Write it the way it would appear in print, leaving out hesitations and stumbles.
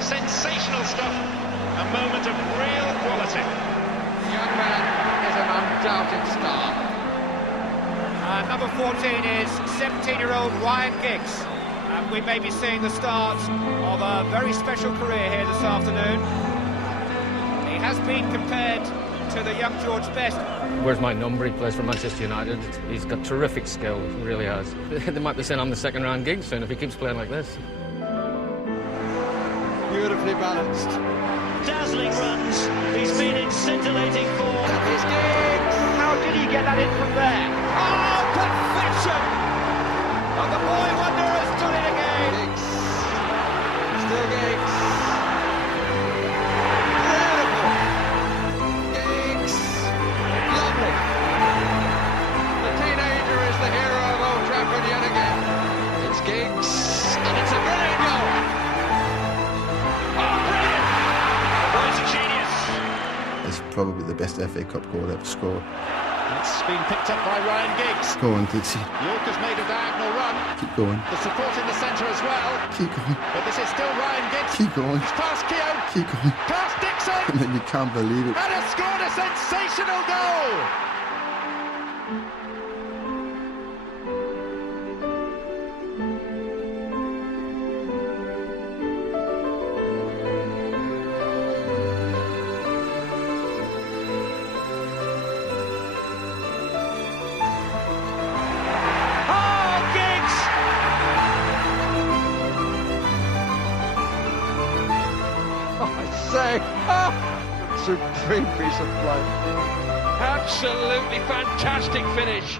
Sensational stuff. A moment of real quality. The young man is an undoubted star. Number 14 is 17-year-old Ryan Giggs. And we may be seeing the start of a very special career here this afternoon. He has been compared to the young George Best. Where's my number? He plays for Manchester United. He's got terrific skill, he really has. They might be saying I'm the second round Giggs soon if he keeps playing like this. Beautifully balanced. Dazzling runs. He's been in scintillating form. Here's Giggs. How did he get that in from there? Oh, perfection! And the boy wonder has done it again. Giggs. Still Giggs. Beautiful. Giggs. Lovely. The teenager is the hero of Old Trafford yet again. It's Giggs. And it's a brilliant goal. Oh, brilliant! The boy's a genius. It's probably the best FA Cup goal ever scored. It's been picked up by Ryan Giggs. Go on, Giggsy. York has made a diagonal run. Keep going. The support in the centre as well. Keep going. But this is still Ryan Giggs. Keep going. He's past Keogh. Keep going. Past Dixon. And then you can't believe it. And has scored a sensational goal. Supreme piece of play. Absolutely fantastic finish.